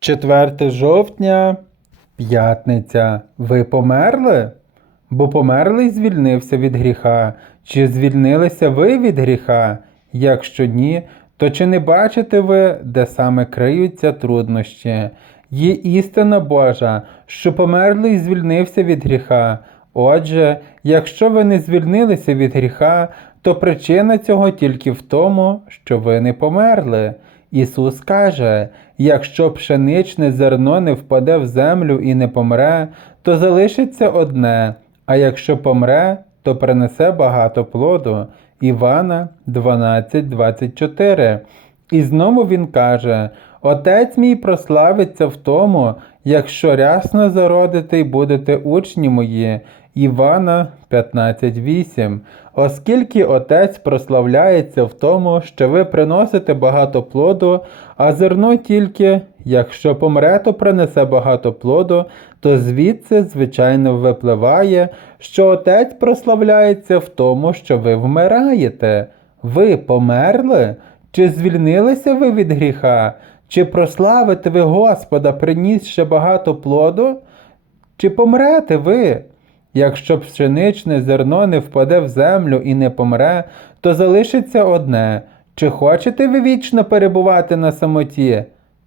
4 жовтня, п'ятниця. Ви померли? Бо померлий звільнився від гріха. Чи звільнилися ви від гріха? Якщо ні, то чи не бачите ви, де саме криються труднощі? Є істина Божа, що померлий звільнився від гріха. Отже, якщо ви не звільнилися від гріха, то причина цього тільки в тому, що ви не померли. Ісус каже: якщо пшеничне зерно не впаде в землю і не помре, то залишиться одне, а якщо помре, то принесе багато плоду. Івана 12:24. І знову він каже: Отець мій прославиться в тому, якщо рясно зародите й будете учні мої. Івана 15.8. Оскільки Отець прославляється в тому, що ви приносите багато плоду, а зерно тільки, якщо помре, то принесе багато плоду, то звідси, звичайно, випливає, що Отець прославляється в тому, що ви вмираєте. Ви померли? Чи звільнилися ви від гріха? Чи прославите ви Господа, принісши багато плоду? Чи помрете ви? Якщо пшеничне зерно не впаде в землю і не помре, то залишиться одне. Чи хочете ви вічно перебувати на самоті?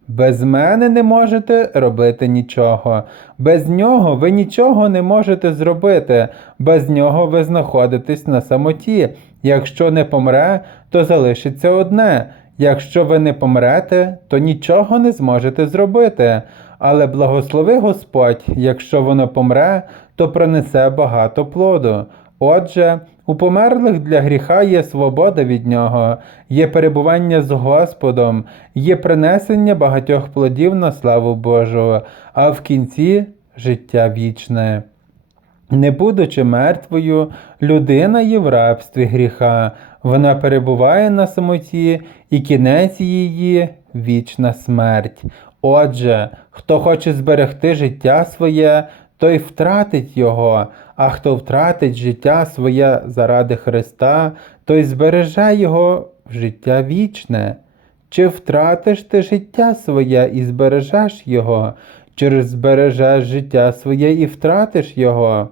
Без мене не можете робити нічого. Без нього ви нічого не можете зробити, без нього ви знаходитесь на самоті. Якщо не помре, то залишиться одне. Якщо ви не помрете, то нічого не зможете зробити. Але благослови Господь, якщо воно помре, то принесе багато плоду. Отже, у померлих для гріха є свобода від нього, є перебування з Господом, є принесення багатьох плодів на славу Божу, а в кінці життя вічне. Не будучи мертвою, людина є в рабстві гріха, вона перебуває на самоті, і кінець її вічна смерть. Отже, хто хоче зберегти життя своє, той втратить його, а хто втратить життя своє заради Христа, той збереже його в життя вічне. Чи втратиш ти життя своє і збережеш його, чи збережеш життя своє і втратиш його?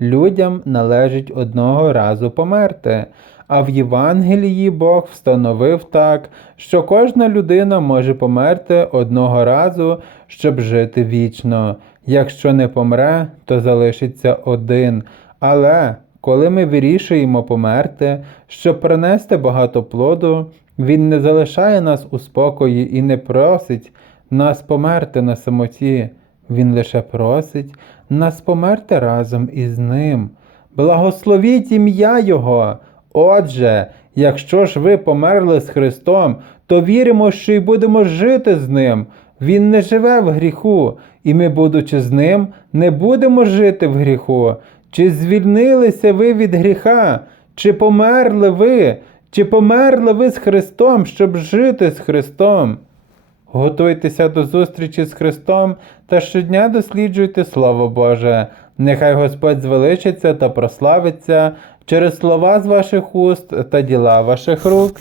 Людям належить одного разу померти, а в Євангелії Бог встановив так, що кожна людина може померти одного разу, щоб жити вічно. Якщо не помре, то залишиться один. Але коли ми вирішуємо померти, щоб принести багато плоду, Він не залишає нас у спокої і не просить нас померти на самоті. Він лише просить нас померти разом із ним. Благословіть ім'я Його. Отже, якщо ж ви померли з Христом, то віримо, що й будемо жити з Ним. Він не живе в гріху, і ми, будучи з ним, не будемо жити в гріху. Чи звільнилися ви від гріха? Чи померли ви? Чи померли ви з Христом, щоб жити з Христом? Готуйтеся до зустрічі з Христом та щодня досліджуйте Слово Боже. Нехай Господь звеличиться та прославиться через слова з ваших уст та діла ваших рук.